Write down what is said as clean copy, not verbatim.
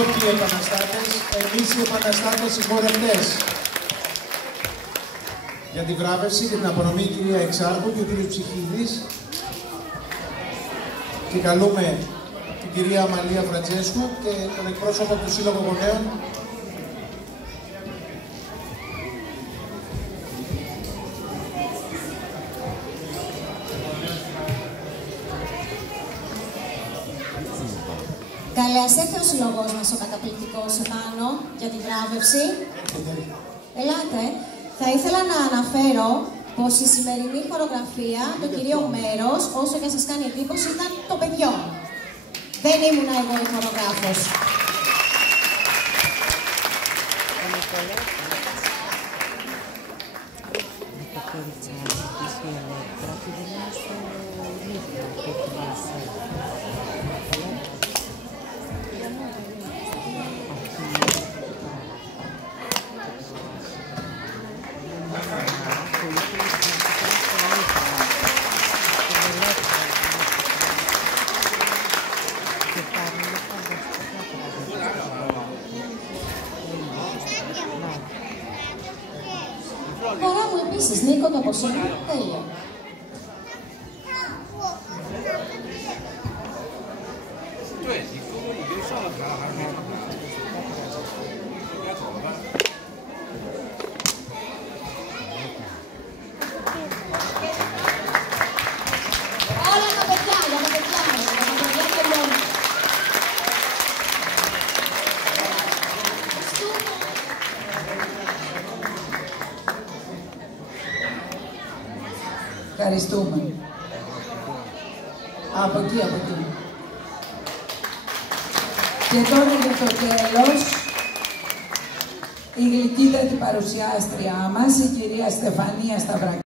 Όχι οι επαναστάτες, εμείς οι επαναστάτες συγχωρευτές. Για τη βράβευση και την απονομή η κυρία Εξάρχου και ο κύριος Ψυχίδης. Και καλούμε την κυρία Αμαλία Φραντζέσκου και τον εκπρόσωπο του Σύλλογου Γονέων. Καλώς ήρθε ο σύλλογος μας ο καταπληκτικός επάνω για τη βράβευση. Ελάτε. Θα ήθελα να αναφέρω πως η σημερινή χορογραφία, το κυρίο μέρος, όσο και σας κάνει εντύπωση, ήταν το παιδιών. Δεν ήμουν εγώ η χορογράφος. Χαρά μου επίσης, Νίκο, το αποσύνει, τέλεια. Όλα τα παιδιά, για τα παιδιά τελειώνουν. Ευχαριστούμε. Από εκεί. Και τώρα για το τέλος, η γλυκύτατη παρουσιάστριά μας, η κυρία Στεφανία Σταυρακάκη.